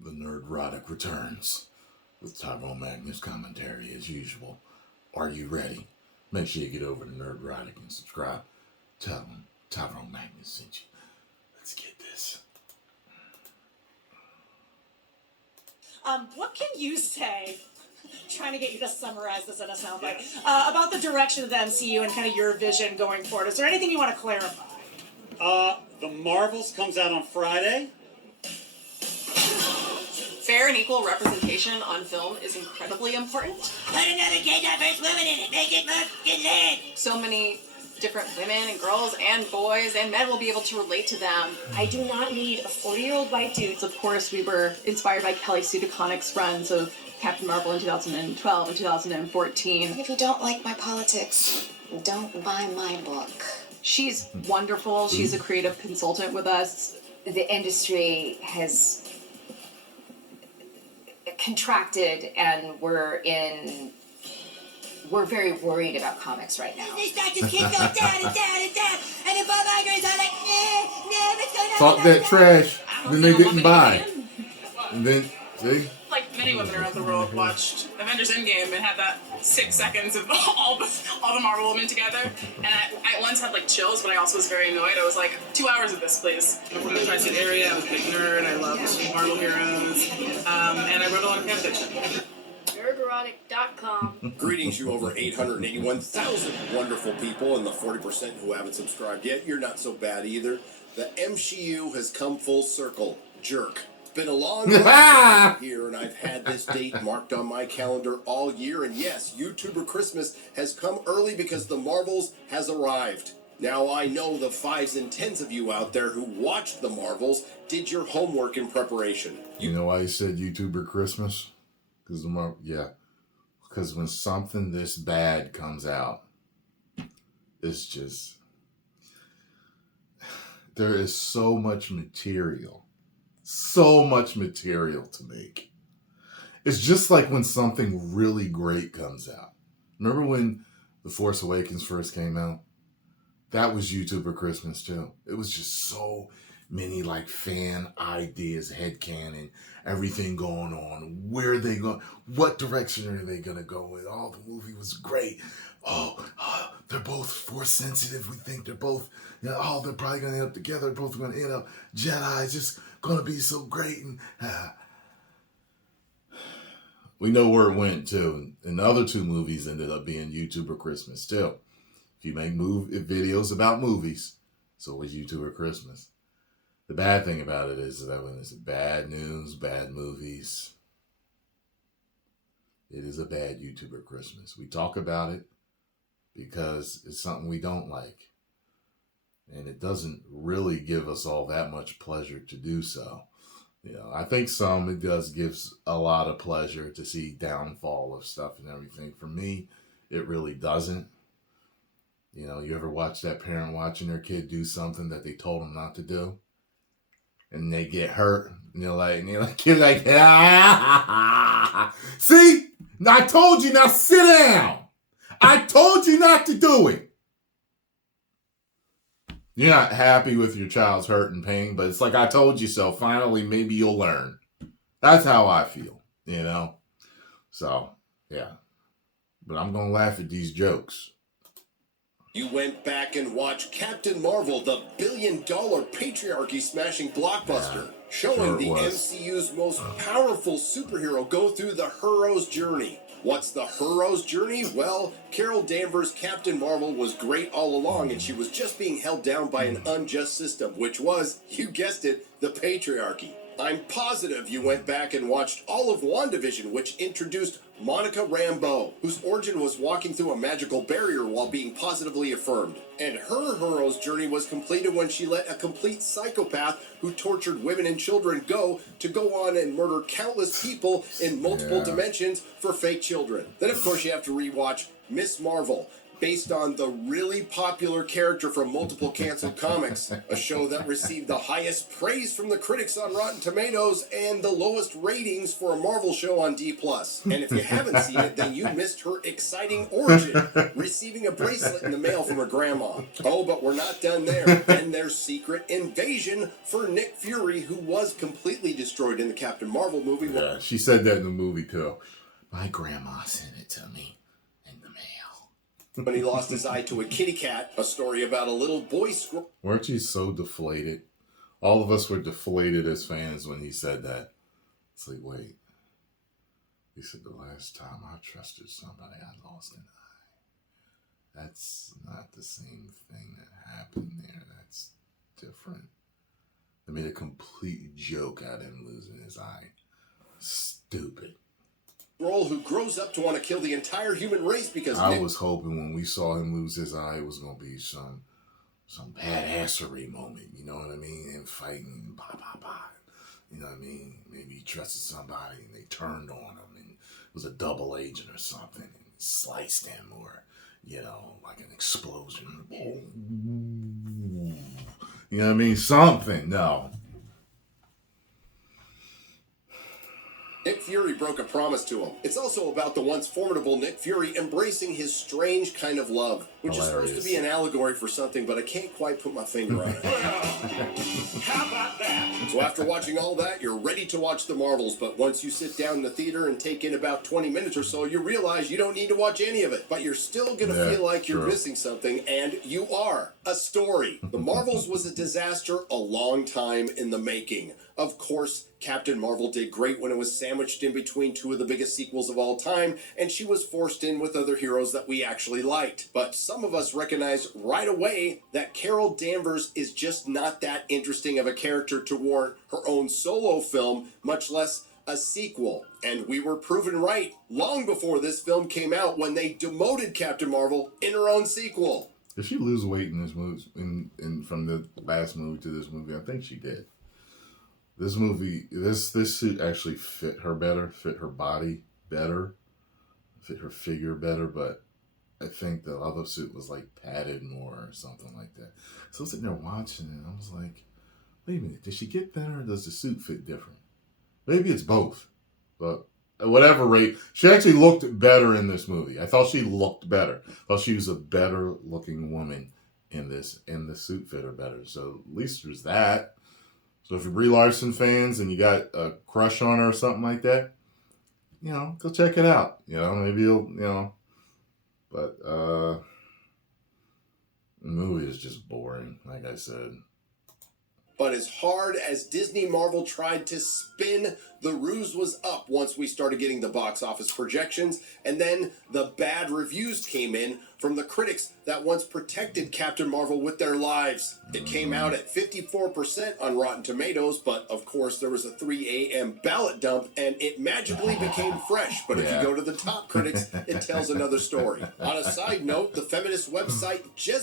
The nerdrotic returns with Tyrone Magnus commentary as usual. Are you ready? Make sure you get over to Nerdrotic and subscribe. Tell them Tyrone Magnus sent you. Let's get this. What can you say? Trying to get you to summarize this in a soundbite about the direction of the MCU and kind of your vision going forward. Is there anything you want to clarify? The Marvels comes out on Friday. Fair and equal representation on film is incredibly important. Put another gay diverse woman in it. Make it fucking lit. So many different women and girls and boys and men will be able to relate to them. I do not need a 40-year-old white dude. Of course, we were inspired by Kelly Sue DeConnick's runs of Captain Marvel in 2012 and 2014. If you don't like my politics, don't buy my book. She's wonderful. She's a creative consultant with us. The industry has contracted, and we're very worried about comics right now. They start to kick go down and down and down, and the Bob Igers are like, what's going on? Talk that trash. Then they didn't buy. And then, see? Like many women around the world watched Avengers Endgame and had that 6 seconds of all the Marvel women together. And I once had like chills, but I also was very annoyed. I was like, 2 hours of this, please. I'm from the Tri-State area. I was a big nerd. I loved Marvel heroes. And I wrote a lot of fan fiction. Nerdrotic.com. Greetings, you over 881,000 wonderful people, and the 40% who haven't subscribed yet. You're not so bad either. The MCU has come full circle. Jerk. It's been a long time here, and I've had this date marked on my calendar all year. And yes, YouTuber Christmas has come early because the Marvels has arrived. Now, I know the 5s and 10s of you out there who watched the Marvels did your homework in preparation. You know why he said YouTuber Christmas? Because when something this bad comes out, it's just, there is so much material to make. It's just like when something really great comes out. Remember when The Force Awakens first came out? That was YouTuber Christmas too. It was just so many like fan ideas, headcanon, everything going on. Where are they going? What direction are they going to go with? Oh, the movie was great. They're both force sensitive. We think they're both, they're probably going to end up together. They're both going to end up Jedi. It's just going to be so great. And we know where it went too. And the other two movies ended up being YouTuber Christmas too. If you make videos about movies, so was YouTuber Christmas. The bad thing about it is that when it's bad news, bad movies, it is a bad YouTuber Christmas. We talk about it because it's something we don't like. And it doesn't really give us all that much pleasure to do so. You know, I think it does give a lot of pleasure to see downfall of stuff and everything. For me, it really doesn't. You know, you ever watch that parent watching their kid do something that they told them not to do? And they get hurt, and you're like, see? I told you, now sit down. I told you not to do it. You're not happy with your child's hurt and pain, but it's like, I told you so. Finally, maybe you'll learn. That's how I feel, you know? So, yeah. But I'm going to laugh at these jokes. You went back and watched Captain Marvel, the billion-dollar patriarchy-smashing blockbuster, showing the MCU's most powerful superhero go through the hero's journey. What's the hero's journey? Well, Carol Danvers' Captain Marvel was great all along, and she was just being held down by an unjust system, which was, you guessed it, the patriarchy. I'm positive you went back and watched all of WandaVision, which introduced Monica Rambeau, whose origin was walking through a magical barrier while being positively affirmed. And her hero's journey was completed when she let a complete psychopath who tortured women and children go on and murder countless people in multiple dimensions for fake children. Then, of course, you have to rewatch Miss Marvel, based on the really popular character from multiple canceled comics, a show that received the highest praise from the critics on Rotten Tomatoes and the lowest ratings for a Marvel show on D+. And if you haven't seen it, then you missed her exciting origin, receiving a bracelet in the mail from her grandma. Oh, but we're not done there. Then there's Secret Invasion for Nick Fury, who was completely destroyed in the Captain Marvel movie. Yeah, she said that in the movie too. My grandma sent it to me in the mail. When he lost his eye to a kitty cat, a story about a little boy squirrel. Weren't you so deflated? All of us were deflated as fans when he said that. It's like, wait. He said the last time I trusted somebody, I lost an eye. That's not the same thing that happened there. That's different. They made a complete joke out of him losing his eye. Stupid. Who grows up to want to kill the entire human race because I was hoping when we saw him lose his eye, it was going to be some badassery moment. You know what I mean? Him fighting, bah, bah, bah. You know what I mean? Maybe he trusted somebody and they turned on him and it was a double agent or something and sliced him, or, you know, like an explosion. You know what I mean? Something. No. Nick Fury broke a promise to him. It's also about the once formidable Nick Fury embracing his strange kind of love, which is supposed to be an allegory for something, but I can't quite put my finger on it. How about that? So after watching all that, you're ready to watch the Marvels, but once you sit down in the theater and take in about 20 minutes or so, you realize you don't need to watch any of it, but you're still going to feel like you're missing something, and you are. A story. The Marvels was a disaster a long time in the making. Of course, Captain Marvel did great when it was sandwiched in between two of the biggest sequels of all time, and she was forced in with other heroes that we actually liked. But some of us recognized right away that Carol Danvers is just not that interesting of a character to warrant her own solo film, much less a sequel. And we were proven right long before this film came out when they demoted Captain Marvel in her own sequel. Did she lose weight in this movie, from the last movie to this movie? I think she did. This movie, this suit actually fit her better, fit her body better, fit her figure better, but I think the other suit was like padded more or something like that. So I was sitting there watching it, and I was like, wait a minute, did she get better or does the suit fit different? Maybe it's both, but at whatever rate, she actually looked better in this movie. I thought she looked better. I thought she was a better looking woman in this, and the suit fit her better. So at least there's that. So if you're Brie Larson fans and you got a crush on her or something like that, you know, go check it out. You know, maybe you'll, you know, but the movie is just boring, like I said. But as hard as Disney Marvel tried to spin, the ruse was up once we started getting the box office projections, and then the bad reviews came in from the critics that once protected Captain Marvel with their lives. It came out at 54% on Rotten Tomatoes, but of course there was a 3 a.m. ballot dump, and it magically became fresh. But if you go to the top critics, it tells another story. On a side note, the feminist website just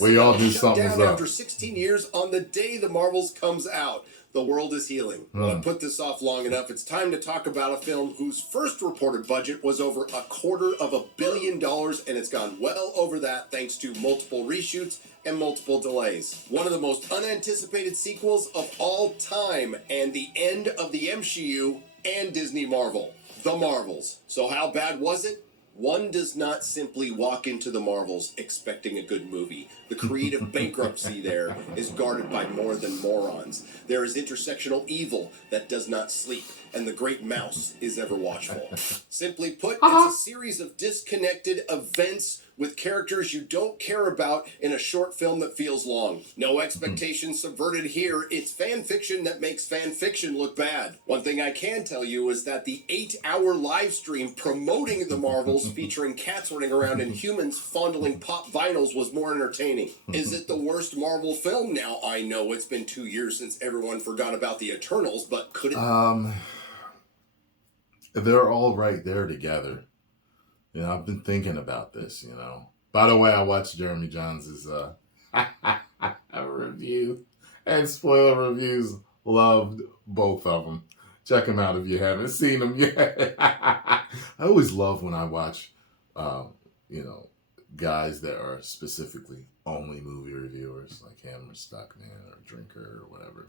shut down after 16 years on the day the Marvels comes out. The world is healing. Well, I put this off long enough. It's time to talk about a film whose first reported budget was over $250 million, and it's gone well over that thanks to multiple reshoots and multiple delays. One of the most unanticipated sequels of all time, and the end of the MCU and Disney Marvel. The Marvels. So how bad was it? One does not simply walk into the Marvels expecting a good movie. The creative bankruptcy there is guarded by more than morons. There is intersectional evil that does not sleep, and the great mouse is ever watchful. Simply put, it's a series of disconnected events with characters you don't care about in a short film that feels long. No expectations subverted here. It's fan fiction that makes fan fiction look bad. One thing I can tell you is that the 8-hour live stream promoting the Marvels featuring cats running around and humans fondling pop vinyls was more entertaining. Is it the worst Marvel film? Now, I know it's been 2 years since everyone forgot about the Eternals, but could it... They're all right there together. You know, I've been thinking about this, you know. By the way, I watched Jeremy Johns' review and spoiler reviews. Loved both of them. Check them out if you haven't seen them yet. I always love when I watch, you know, guys that are specifically only movie reviewers, like him or Stockman or Drinker or whatever.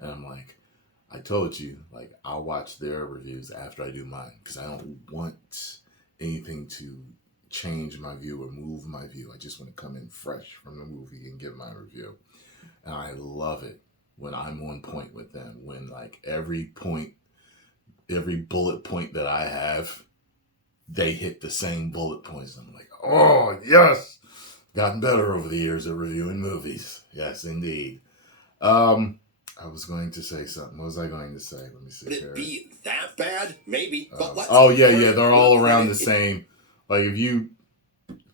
And I'm like, I told you, like, I'll watch their reviews after I do mine because I don't want anything to change my view or move my view. I just want to come in fresh from the movie and give my review. And I love it when I'm on point with them, when like every bullet point that I have, they hit the same bullet points. I'm like, oh, yes. Gotten better over the years at reviewing movies. Yes, indeed. I was going to say something. What was I going to say? Let me see. Would it be that bad? Maybe. But let's yeah. They're all around the same. Like if you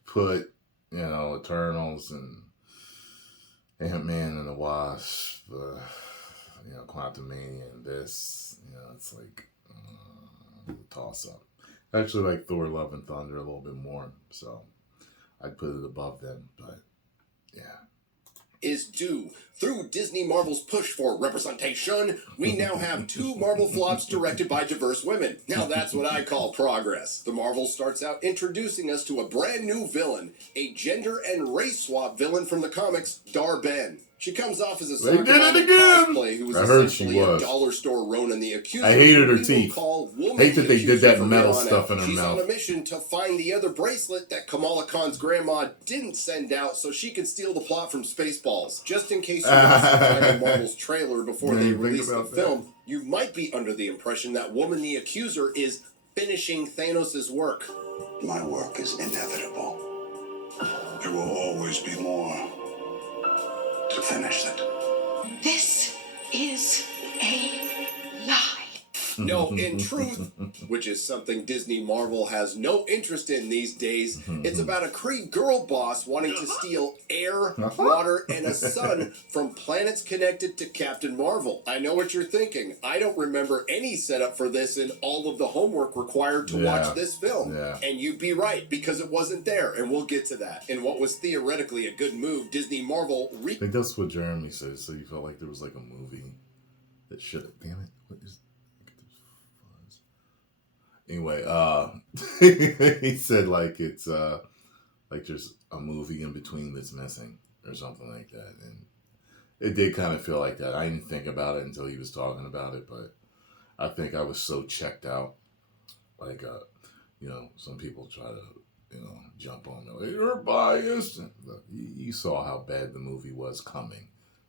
put, Eternals and Ant-Man and the Wasp, Quantumania and this, it's like a toss-up. I actually like Thor: Love and Thunder a little bit more, so I'd put it above them, but yeah. Is due. Through Disney Marvel's push for representation, we now have 2 Marvel flops directed by diverse women. Now that's what I call progress. The Marvel starts out introducing us to a brand new villain, a gender and race swap villain from the comics, Dar-Ben. She comes off as a They did it again! cosplay who was I heard she essentially was. a dollar store Ronan the Accuser. I hated her We will teeth. call Woman Hate that the they did Accuser that from metal here on stuff out. in her She's mouth. on a mission to find the other bracelet that Kamala Khan's grandma didn't send out so she could steal the plot from Spaceballs. Just in case you watched the final Marvel's trailer before they released the film, you might be under the impression that Woman the Accuser is finishing Thanos' work. My work is inevitable. There will always be more to finish it. This is a lie. No, in truth, which is something Disney Marvel has no interest in these days, it's about a Kree girl boss wanting to steal air, water, and a sun from planets connected to Captain Marvel. I know what you're thinking. I don't remember any setup for this in all of the homework required to watch this film. Yeah. And you'd be right, because it wasn't there, and we'll get to that. In what was theoretically a good move, Disney Marvel I think that's what Jeremy said. So you felt like there was like a movie that should have. Damn it! What is? Anyway, he said like it's like there's a movie in between that's missing or something like that, and it did kind of feel like that. I didn't think about it until he was talking about it, but I think I was so checked out. Like some people try to jump on me like, you're biased. Look, you saw how bad the movie was coming.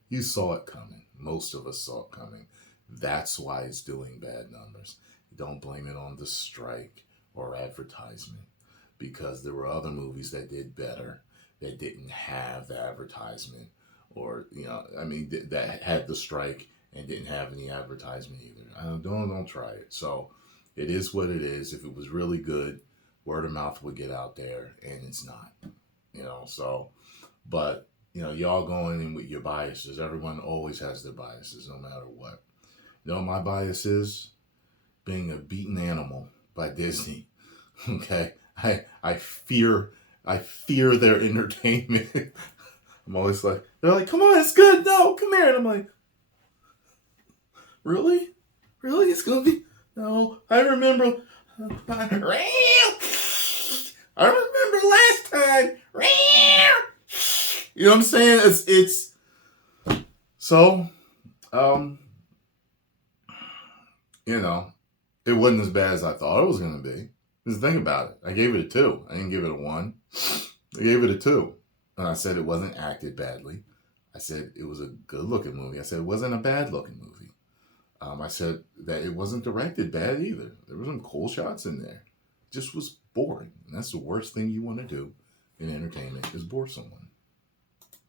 You saw it coming. Most of us saw it coming. That's why it's doing bad numbers. Don't blame it on the strike or advertisement, because there were other movies that did better that didn't have the advertisement, or that had the strike and didn't have any advertisement either. Don't try it. So it is what it is. If it was really good, word of mouth would get out there, and it's not. But y'all going in with your biases. Everyone always has their biases, no matter what. My bias is being a beaten animal by Disney. Okay, I fear their entertainment. I'm always like, they're like, come on, it's good. No, come here. And I'm like, really, it's gonna be no. I remember last time. You know what I'm saying? It's so it wasn't as bad as I thought it was going to be. Just think about it. I gave it a 2. I didn't give it a 1. I gave it a 2. And I said it wasn't acted badly. I said it was a good-looking movie. I said it wasn't a bad-looking movie. I said that it wasn't directed bad either. There were some cool shots in there. It just was boring. And that's the worst thing you want to do in entertainment, is bore someone.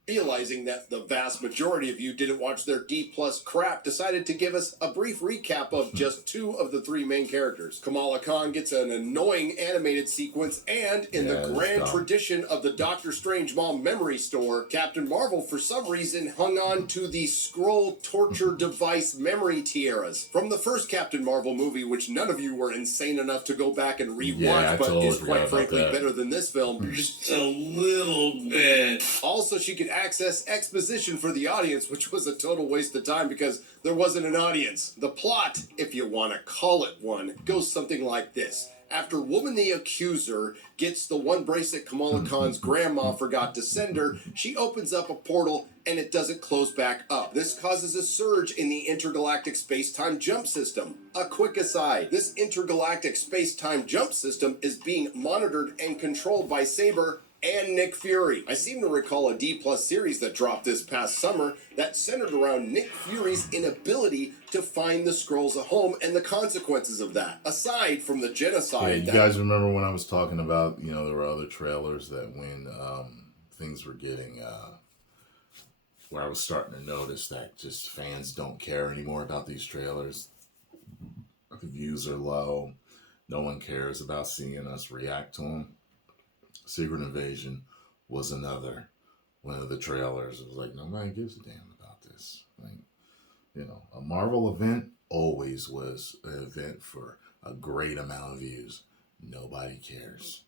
Realizing that the vast majority of you didn't watch their D+ crap, decided to give us a brief recap of just 2 of the 3 main characters. Kamala Khan gets an annoying animated sequence, and in the grand tradition of the Doctor Strange Mom memory store, Captain Marvel for some reason hung on to the scroll torture device memory tiaras from the first Captain Marvel movie, which none of you were insane enough to go back and rewatch, but is quite frankly better than this film. Just a little bit. Also, she could access exposition for the audience, which was a total waste of time because there wasn't an audience. The plot, if you want to call it one, goes something like this. After Woman the Accuser gets the one bracelet Kamala Khan's grandma forgot to send her, she opens up a portal and it doesn't close back up. This causes a surge in the intergalactic space-time jump system. A quick aside, this intergalactic space-time jump system is being monitored and controlled by Saber and Nick Fury. I seem to recall a D+ series that dropped this past summer that centered around Nick Fury's inability to find the Skrulls a home and the consequences of that. Aside from the genocide. Yeah, you guys remember when I was talking about, there were other trailers that when things were getting, where I was starting to notice that just fans don't care anymore about these trailers. The views are low. No one cares about seeing us react to them. Secret Invasion was another one of the trailers. It was like, nobody gives a damn about this. Like, a Marvel event always was an event for a great amount of views. Nobody cares.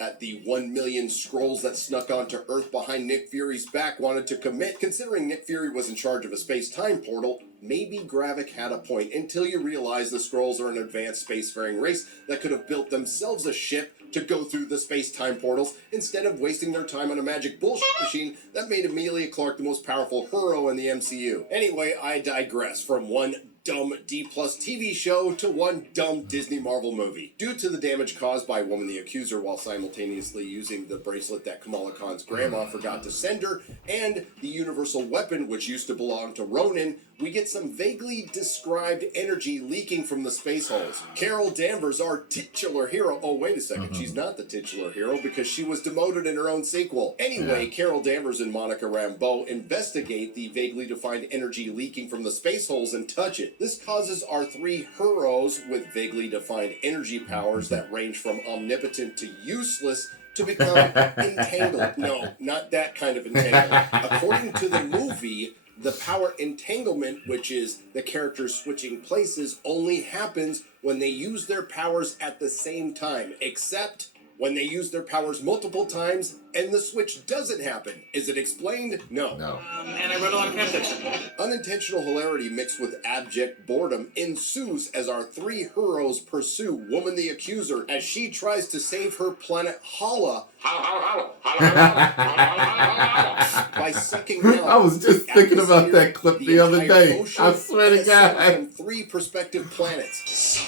At the 1 million Skrulls that snuck onto Earth behind Nick Fury's back wanted to commit, considering Nick Fury was in charge of a space-time portal, maybe Gravik had a point until you realize the Skrulls are an advanced spacefaring race that could have built themselves a ship to go through the space-time portals instead of wasting their time on a magic bullshit machine that made Emilia Clarke the most powerful hero in the MCU. Anyway, I digress from one dumb D+ TV show to one dumb Disney Marvel movie. Due to the damage caused by Woman the Accuser while simultaneously using the bracelet that Kamala Khan's grandma forgot to send her, and the universal weapon which used to belong to Ronan, we get some vaguely described energy leaking from the space holes. Carol Danvers, our titular hero. Oh, wait a second. She's not the titular hero because she was demoted in her own sequel. Anyway, Carol Danvers and Monica Rambeau investigate the vaguely defined energy leaking from the space holes and touch it. This causes our three heroes with vaguely defined energy powers that range from omnipotent to useless to become entangled. No, not that kind of entangled. According to the movie, the power entanglement, which is the characters switching places, only happens when they use their powers at the same time, except when they use their powers multiple times and the switch doesn't happen. Is it explained? No. And I wrote a lot of fanfiction. Unintentional hilarity mixed with abject boredom ensues as our three heroes pursue Woman the Accuser as she tries to save her planet Hala by sucking out. I was just thinking about that clip the other day. I swear to God. From three prospective planets.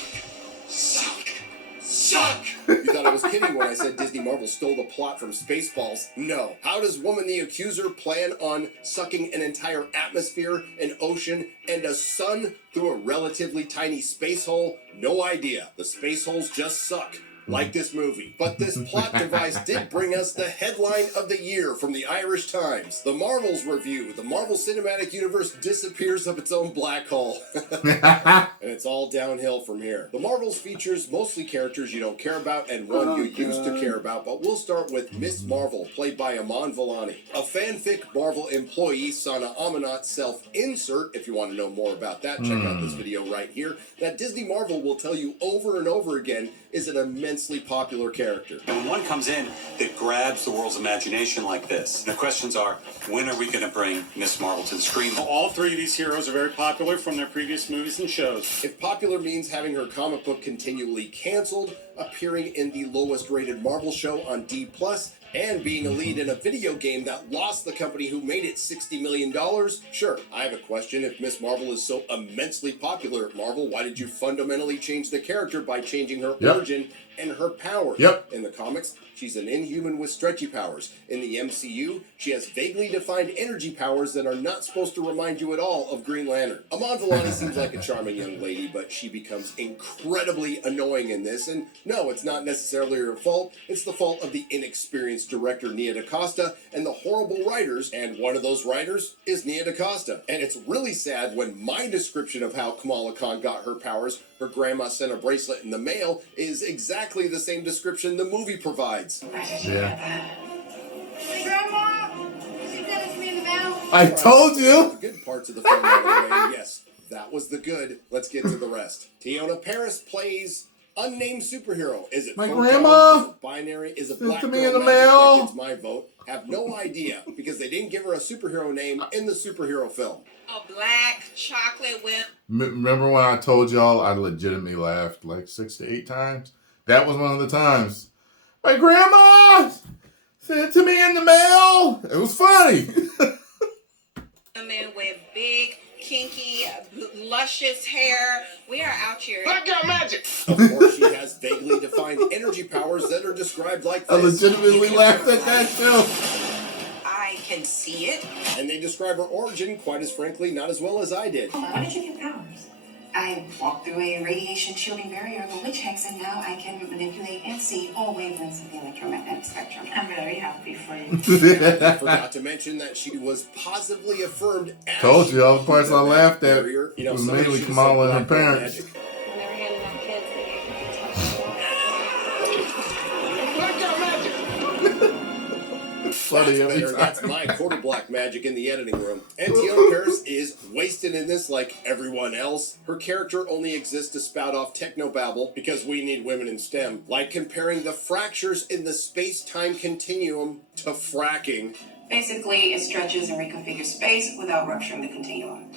Suck! You thought I was kidding when I said Disney Marvel stole the plot from Spaceballs? No. How does Woman the Accuser plan on sucking an entire atmosphere, an ocean, and a sun through a relatively tiny space hole? No idea. The space holes just suck. Like this movie. But this plot device did bring us the headline of the year from the Irish Times. The Marvels review. The Marvel Cinematic Universe disappears up its own black hole. And it's all downhill from here. The Marvels features mostly characters you don't care about and one you used to care about, but we'll start with Miss Marvel, played by Iman Vellani. A fanfic Marvel employee, Sana Amanat self-insert, if you want to know more about that, check out this video right here, that Disney Marvel will tell you over and over again is an immensely popular character. And when one comes in that grabs the world's imagination like this, the questions are, when are we going to bring Miss Marvel to the screen? All three of these heroes are very popular from their previous movies and shows. If popular means having her comic book continually canceled, appearing in the lowest rated Marvel show on D+, and being a lead in a video game that lost the company who made it $60 million? Sure, I have a question. If Miss Marvel is so immensely popular at Marvel, why did you fundamentally change the character by changing her origin and her powers? In the comics, she's an inhuman with stretchy powers. In the MCU, she has vaguely defined energy powers that are not supposed to remind you at all of Green Lantern. Iman Vellani seems like a charming young lady, but she becomes incredibly annoying in this, and no, it's not necessarily her fault. It's the fault of the inexperienced director Nia DaCosta and the horrible writers, and one of those writers is Nia DaCosta. And it's really sad when my description of how Kamala Khan got her powers, her grandma sent a bracelet in the mail, is exactly the same description the movie provides. Hey, Grandma! You think that is me in the mail? I told you! The good parts of the film out of the way, yes. That was the good. Let's get to the rest. Tiona Paris plays unnamed superhero. Is it my photon? grandma? Is it binary? Is it Sent black to girl me in the magic mail. that gets my vote? Have no idea because they didn't give her a superhero name in the superhero film. A black chocolate with. Remember when I told y'all I legitimately laughed like 6 to 8 times? That was one of the times. My grandma sent it to me in the mail. It was funny. Women with big, kinky, luscious hair. We are out here. Black girl magic! Of course, she has vaguely defined energy powers that are described like this. I legitimately laughed at that too. I can see it. And they describe her origin, quite as frankly, not as well as I did. How did you get powers? I walked through a radiation shielding barrier of a witch hex, and now I can manipulate and see all wavelengths of the electromagnetic spectrum. I'm very happy for you. I forgot to mention that she was positively affirmed as Told you, all the parts I laughed at barrier. You know, was somebody mainly should have Kamala said and her black girl parents. magic. When they were handing out kids, they gave them Black girl magic! Funny every Better. time. That's my quarter black magic in the editing room. And Tiona Paris is wasted in this like everyone else. Her character only exists to spout off technobabble because we need women in STEM. Like comparing the fractures in the space-time continuum to fracking. Basically, it stretches and reconfigures space without rupturing the continuum.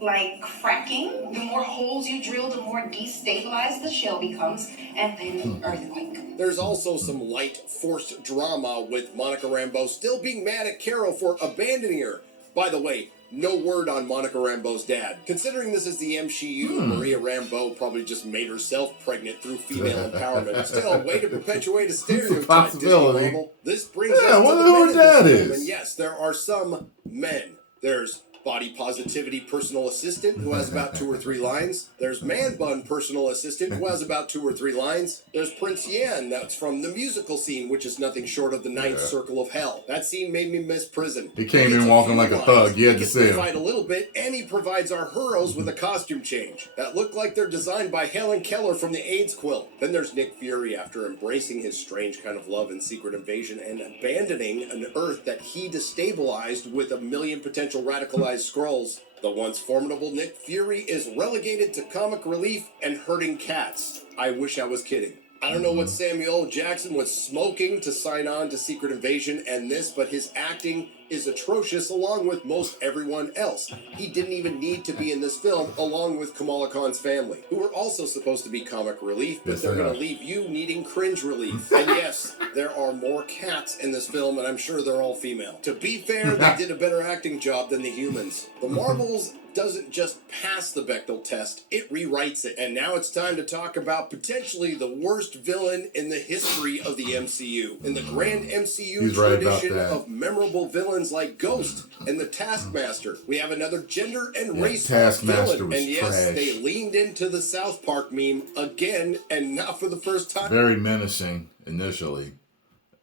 Like cracking, the more holes you drill, the more destabilized the shell becomes, and then earthquake. There's also some light, forced drama with Monica Rambeau still being mad at Carol for abandoning her. By the way, no word on Monica Rambeau's dad. Considering this is the MCU, Maria Rambeau probably just made herself pregnant through female empowerment. Still, way to perpetuate a stereotype, possibility. Disney Marvel. This brings Yeah, I us to wonder the who men her in this dad film, is. and yes, there are some men. There's body positivity personal assistant who has about 2 or 3 lines. There's man bun personal assistant who has about 2 or 3 lines. There's Prince Yan, that's from the musical scene, which is nothing short of the ninth circle of hell. That scene made me miss prison. He came It's in a walking few like a lines. thug. You had He to gets see him. fight a little bit, and he provides our heroes with a costume change that look like they're designed by Helen Keller from the AIDS quilt. Then there's Nick Fury after embracing his strange kind of love in Secret Invasion and abandoning an Earth that he destabilized with a million potential radicalized Skrulls. The once formidable Nick Fury is relegated to comic relief and herding cats. I wish I was kidding. I don't know what Samuel L. Jackson was smoking to sign on to Secret Invasion and this, but his acting is atrocious along with most everyone else. He didn't even need to be in this film along with Kamala Khan's family, who were also supposed to be comic relief, but Yes, they're they going are. to leave you needing cringe relief. And yes, there are more cats in this film, and I'm sure they're all female. To be fair, they did a better acting job than the humans. The Marvels doesn't just pass the Bechdel test, it rewrites it. And now it's time to talk about potentially the worst villain in the history of the MCU. In the grand MCU He's right about tradition that. of memorable villains like Ghost and the Taskmaster, we have another gender and Yeah, race Taskmaster villain. was And yes, trash. they leaned into the South Park meme again, and not for the first time. Very menacing initially.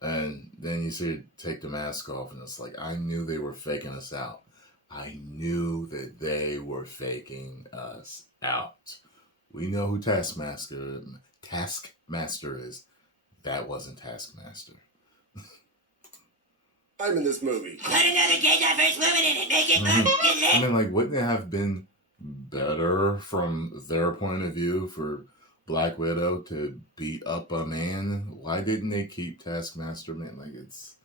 And then you see it take the mask off, and it's like, I knew they were faking us out. I knew that they were faking us out. We know who Taskmaster is. That wasn't Taskmaster. I'm in this movie. Put another gay diverse woman in it. Make it I fun. mean, like, wouldn't it have been better from their point of view for Black Widow to beat up a man? Why didn't they keep Taskmaster man? Like, it's...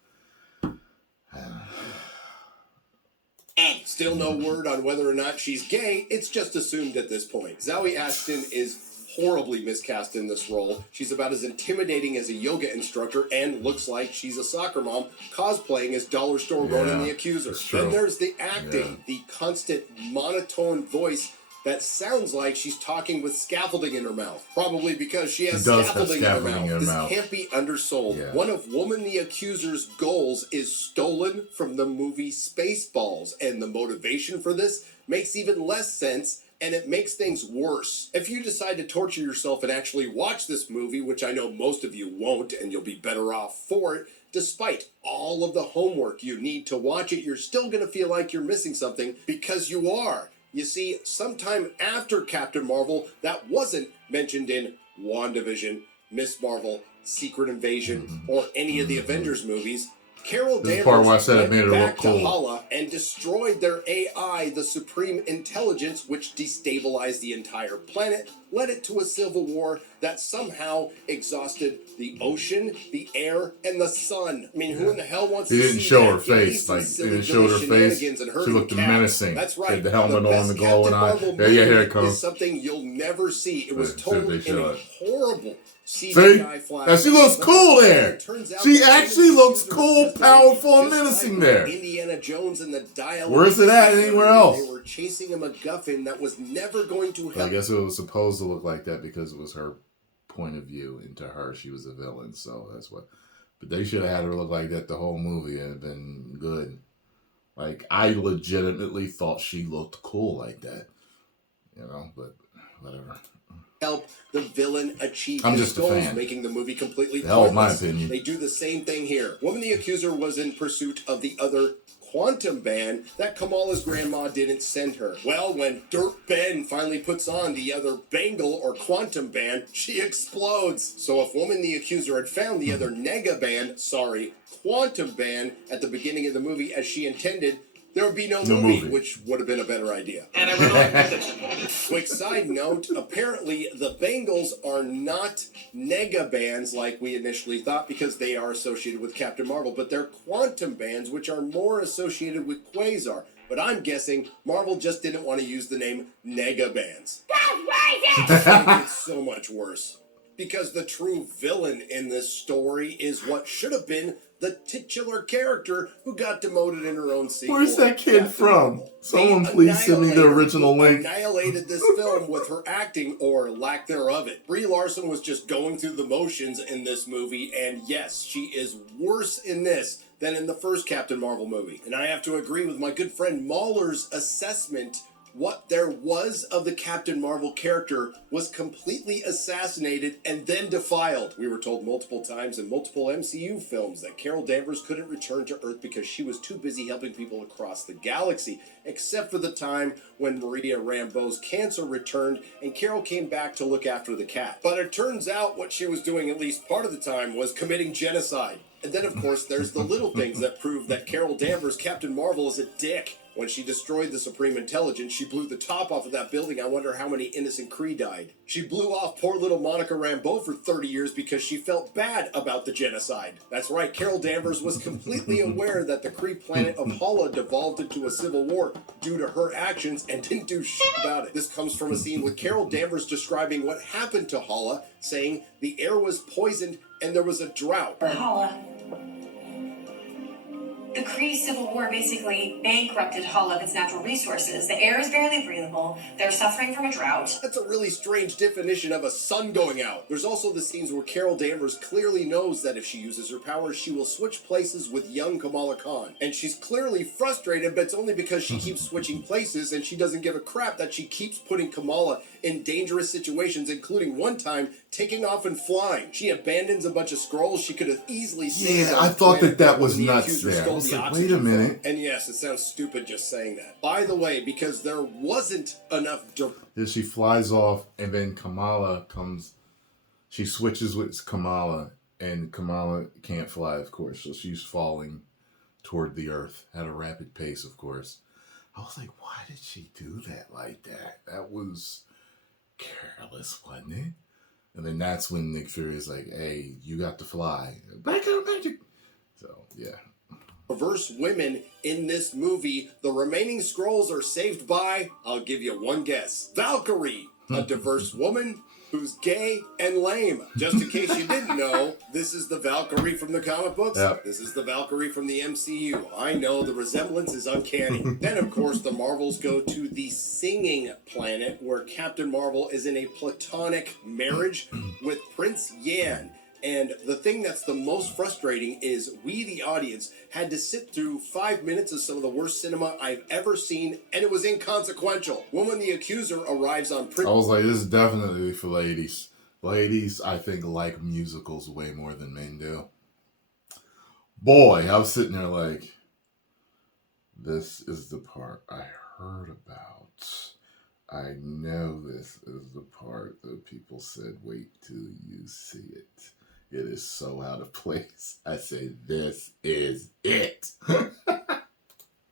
Still no word on whether or not she's gay. It's just assumed at this point. Zoe Ashton is horribly miscast in this role. She's about as intimidating as a yoga instructor and looks like she's a soccer mom cosplaying as Dollar Store Ronan the Accuser. it's true. Then there's the acting, the constant monotone voice that sounds like she's talking with scaffolding in her mouth. Probably because she has She does have scaffolding in her scaffolding in her This mouth. can't be undersold. Yeah. One of Woman the Accuser's goals is stolen from the movie Spaceballs, and the motivation for this makes even less sense, and it makes things worse. If you decide to torture yourself and actually watch this movie, which I know most of you won't, and you'll be better off for it, despite all of the homework you need to watch it, you're still going to feel like you're missing something, because you are. You see, sometime after Captain Marvel, that wasn't mentioned in WandaVision, Miss Marvel, Secret Invasion, or any of the Avengers movies, Carol This is the part where I Danvers said it went made her back look to cool. Hala and destroyed their AI, the Supreme Intelligence, which destabilized the entire planet, led it to a civil war that somehow exhausted the ocean, the air, and the sun. I mean, who in the hell wants He to didn't see show that? her Give me face. some Like, silly he didn't show her villain face. shenanigans and She herding looked cats. menacing. That's right. She had the helmet The on, best the glowing Captain eye. Marvel Yeah, here movie it comes. is something you'll never see. It was Let's see if told they in show a it. horrible See? CGI flash. Now she looks cool there. It turns out She that actually Magnus looks was cool, just powerful, and just menacing like there. Indiana Jones and the Dial. Where is it at anywhere else? They were chasing a MacGuffin that was never going to But I help. guess it was supposed to look like that because it was her point of view. And to her, she was a villain, so that's what. But they should have had her look like that the whole movie and it'd been good. Like, I legitimately thought she looked cool like that. You know, but whatever. Help the villain achieve I'm his just a goals, fan. making the movie completely Hell, in my pointless. opinion. They do the same thing here. Woman the Accuser was in pursuit of the other quantum band that Kamala's grandma didn't send her. Well, when Dirt Ben finally puts on the other bangle or quantum band, she explodes. So if Woman the Accuser had found the other quantum band at the beginning of the movie as she intended, there would be no movie, which would have been a better idea. And I really like it. Quick side note, apparently the Bengals are not nega bands like we initially thought because they are associated with Captain Marvel, but they're quantum bands which are more associated with Quasar. But I'm guessing Marvel just didn't want to use the name nega bands. It's so much worse. Because the true villain in this story is what should have been the titular character who got demoted in her own sequel. Where's that kid Captain from? Marvel. Someone The please send me the Annihilator original who link. annihilated this film with her acting or lack thereof it. Brie Larson was just going through the motions in this movie, and yes, she is worse in this than in the first Captain Marvel movie. And I have to agree with my good friend Mahler's assessment. What there was of the Captain Marvel character was completely assassinated and then defiled. We were told multiple times in multiple MCU films that Carol Danvers couldn't return to Earth because she was too busy helping people across the galaxy, except for the time when Maria Rambeau's cancer returned and Carol came back to look after the cat. But it turns out what she was doing at least part of the time was committing genocide. And then, of course, there's the little things that prove that Carol Danvers, Captain Marvel, is a dick. When she destroyed the Supreme Intelligence, she blew the top off of that building. I wonder how many innocent Kree died. She blew off poor little Monica Rambeau for 30 years because she felt bad about the genocide. That's right, Carol Danvers was completely aware that the Kree planet of Hala devolved into a civil war due to her actions and didn't do shit about it. This comes from a scene with Carol Danvers describing what happened to Hala, saying the air was poisoned and there was a drought. Hala. The Kree Civil War basically bankrupted Hala of its natural resources. The air is barely breathable. They're suffering from a drought. That's a really strange definition of a sun going out. There's also the scenes where Carol Danvers clearly knows that if she uses her powers, she will switch places with young Kamala Khan. And she's clearly frustrated, but it's only because she keeps switching places and she doesn't give a crap that she keeps putting Kamala in dangerous situations, including one time taking off and flying. She abandons a bunch of Skrulls she could have easily saved. Yeah, I thought that was nuts there. I was like, wait a minute. And yes, it sounds stupid just saying that. By the way, because there wasn't enough... Then she flies off, and then Kamala comes. She switches with Kamala, and Kamala can't fly, of course, so she's falling toward the earth at a rapid pace, of course. I was like, why did she do that like that? That was careless, wasn't it? And then that's when Nick Fury is like, hey, you got to fly. Back out magic. So, yeah. Reverse women in this movie. The remaining Skrulls are saved by, I'll give you one guess, Valkyrie, a diverse woman who's gay and lame. Just in case you didn't know, this is the Valkyrie from the comic books. Yep. This is the Valkyrie from the MCU. I know, the resemblance is uncanny. Then, of course, the Marvels go to the singing planet where Captain Marvel is in a platonic marriage with Prince Yan. And the thing that's the most frustrating is we, the audience, had to sit through 5 minutes of some of the worst cinema I've ever seen, and it was inconsequential. Woman the Accuser arrives on... I was like, this is definitely for ladies. Ladies, I think, like musicals way more than men do. Boy, I was sitting there like, this is the part I heard about. I know this is the part that people said, wait till you see it. It is so out of place. I say, this is it.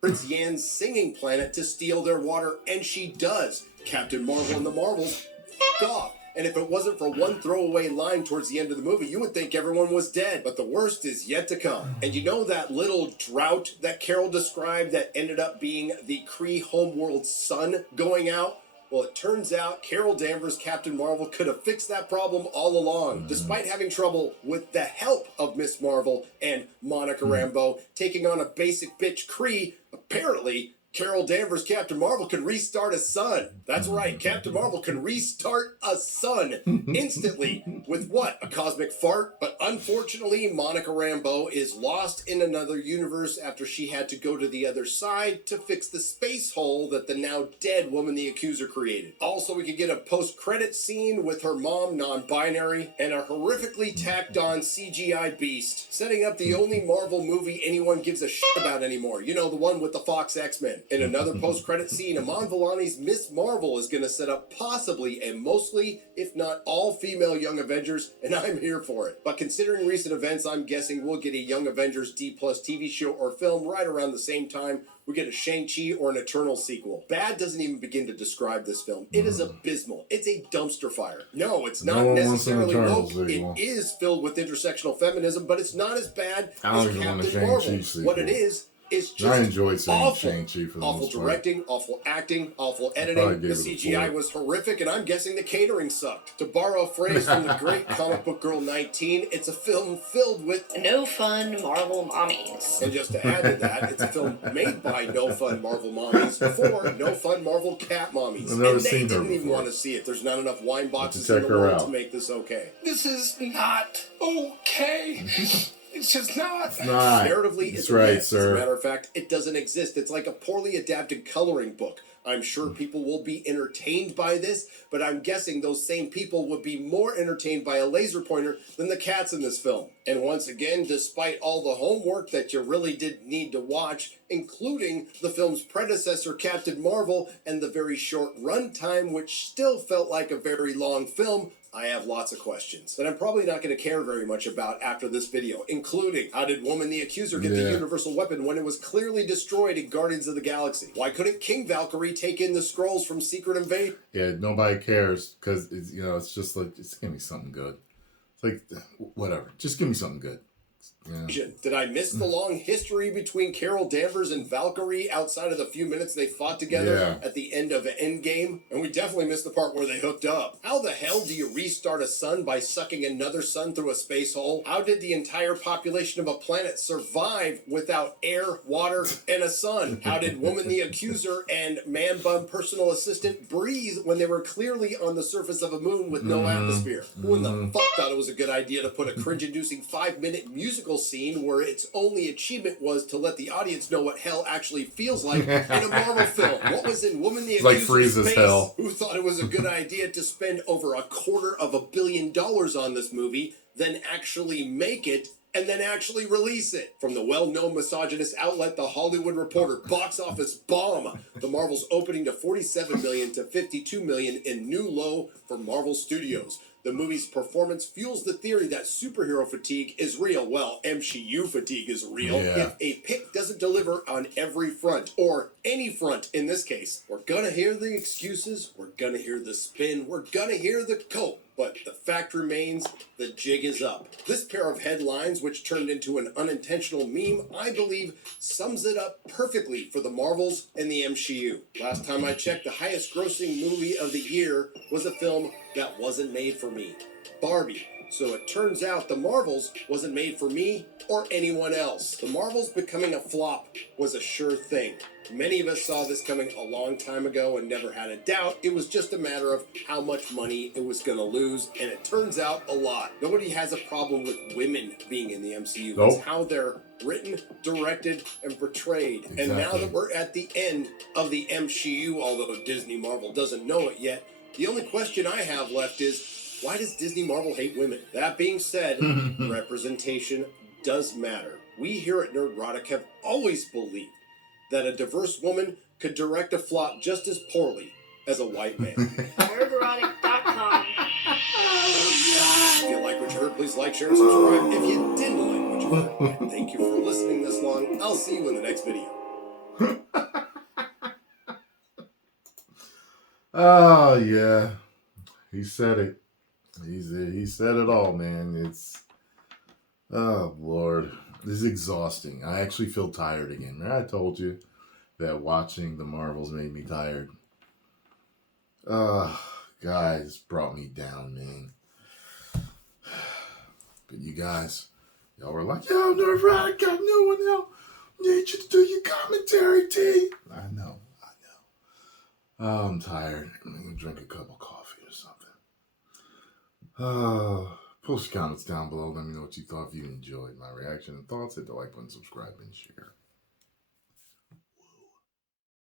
Prince Yan's singing planet to steal their water, and she does. Captain Marvel and the Marvels f***ed off. And if it wasn't for one throwaway line towards the end of the movie, you would think everyone was dead. But the worst is yet to come. And you know that little drought that Carol described that ended up being the Kree homeworld sun going out? Well, it turns out Carol Danvers' Captain Marvel could have fixed that problem all along, despite having trouble with the help of Miss Marvel and Monica Rambeau taking on a basic bitch Kree. Apparently, Carol Danvers' Captain Marvel can restart a sun. That's right, Captain Marvel can restart a sun instantly with what? A cosmic fart? But unfortunately, Monica Rambeau is lost in another universe after she had to go to the other side to fix the space hole that the now dead Woman the Accuser created. Also, we could get a post-credit scene with her mom, non-binary, and a horrifically tacked-on CGI beast, setting up the only Marvel movie anyone gives a shit about anymore. You know, the one with the Fox X-Men. In another post-credit scene, Iman Vellani's Miss Marvel is going to set up possibly a mostly, if not all, female Young Avengers, and I'm here for it. But considering recent events, I'm guessing we'll get a Young Avengers D+ TV show or film right around the same time we get a Shang-Chi or an Eternal sequel. Bad doesn't even begin to describe this film. It is abysmal. It's a dumpster fire. No, it's not necessarily woke. It is filled with intersectional feminism, but it's not as bad as Captain Marvel. What it is just I enjoyed seeing awful. Shang-Chi for the Awful most part. directing, awful acting, awful editing. The CGI was horrific, and I'm guessing the catering sucked. To borrow a phrase from the great comic book girl 19, it's a film filled with no fun Marvel mommies. And just to add to that, it's a film made by no fun Marvel mommies for no fun Marvel cat mommies. I've never and they seen her didn't even before. want to see it. There's not enough wine boxes check in the her world out. to make this okay. This is not okay. It's just not. It's not. Narratively, That's it's right, a mess. sir. As a matter of fact, it doesn't exist. It's like a poorly adapted coloring book. I'm sure people will be entertained by this, but I'm guessing those same people would be more entertained by a laser pointer than the cats in this film. And once again, despite all the homework that you really did need to watch, including the film's predecessor, Captain Marvel, and the very short runtime, which still felt like a very long film, I have lots of questions that I'm probably not going to care very much about after this video, including how did Woman the Accuser get the universal weapon when it was clearly destroyed in Guardians of the Galaxy? Why couldn't King Valkyrie take in the scrolls from Secret Invasion? Yeah, nobody cares because it's just like, just give me something good. It's like, whatever, just give me something good. Yeah. Did I miss the long history between Carol Danvers and Valkyrie outside of the few minutes they fought together at the end of Endgame? And we definitely missed the part where they hooked up. How the hell do you restart a sun by sucking another sun through a space hole? How did the entire population of a planet survive without air, water, and a sun? How did Woman the Accuser and Man Bun Personal Assistant breathe when they were clearly on the surface of a moon with no atmosphere? Who in the fuck thought it was a good idea to put a cringe-inducing 5-minute musical scene where its only achievement was to let the audience know what hell actually feels like in a Marvel film? What was in Woman the Like Accuser's Frieza's face? hell. Who thought it was a good idea to spend over $250 million on this movie, then actually make it, and then actually release it? From the well-known misogynist outlet The Hollywood Reporter, box office bomb. The Marvel's opening to $47 million to $52 million in new low for Marvel Studios. The movie's performance fuels the theory that superhero fatigue is real. Well, MCU fatigue is real. Yeah. If a pick doesn't deliver on every front, or any front in this case, we're gonna hear the excuses, we're gonna hear the spin, we're gonna hear the cope. But the fact remains, the jig is up. This pair of headlines, which turned into an unintentional meme, I believe sums it up perfectly for the Marvels and the MCU. Last time I checked, the highest grossing movie of the year was a film that wasn't made for me, Barbie. So it turns out The Marvels wasn't made for me or anyone else. The Marvels becoming a flop was a sure thing. Many of us saw this coming a long time ago and never had a doubt. It was just a matter of how much money it was going to lose, and it turns out a lot. Nobody has a problem with women being in the MCU. Nope. It's how they're written, directed, and portrayed. Exactly. And now that we're at the end of the MCU, although Disney Marvel doesn't know it yet, the only question I have left is, why does Disney Marvel hate women? That being said, representation does matter. We here at Nerdrotic have always believed that a diverse woman could direct a flop just as poorly as a white man. Nerdrotic.com. If you like what you heard, please like like, share, and subscribe if you didn't like what you heard. And thank you for listening this long. I'll see you in the next video. Oh, yeah. He said it. He said it all, man. It's... Oh, Lord. This is exhausting. I actually feel tired again. Remember I told you that watching the Marvels made me tired? Guys, brought me down, man. But you guys, y'all were like, yo, nerdrotic, got no one else. Need you to do your commentary, T. I know. Oh, I'm tired. I'm going to drink a cup of coffee or something. Post your comments down below. Let me know what you thought. If you enjoyed my reaction and thoughts, hit the like button, subscribe, and share.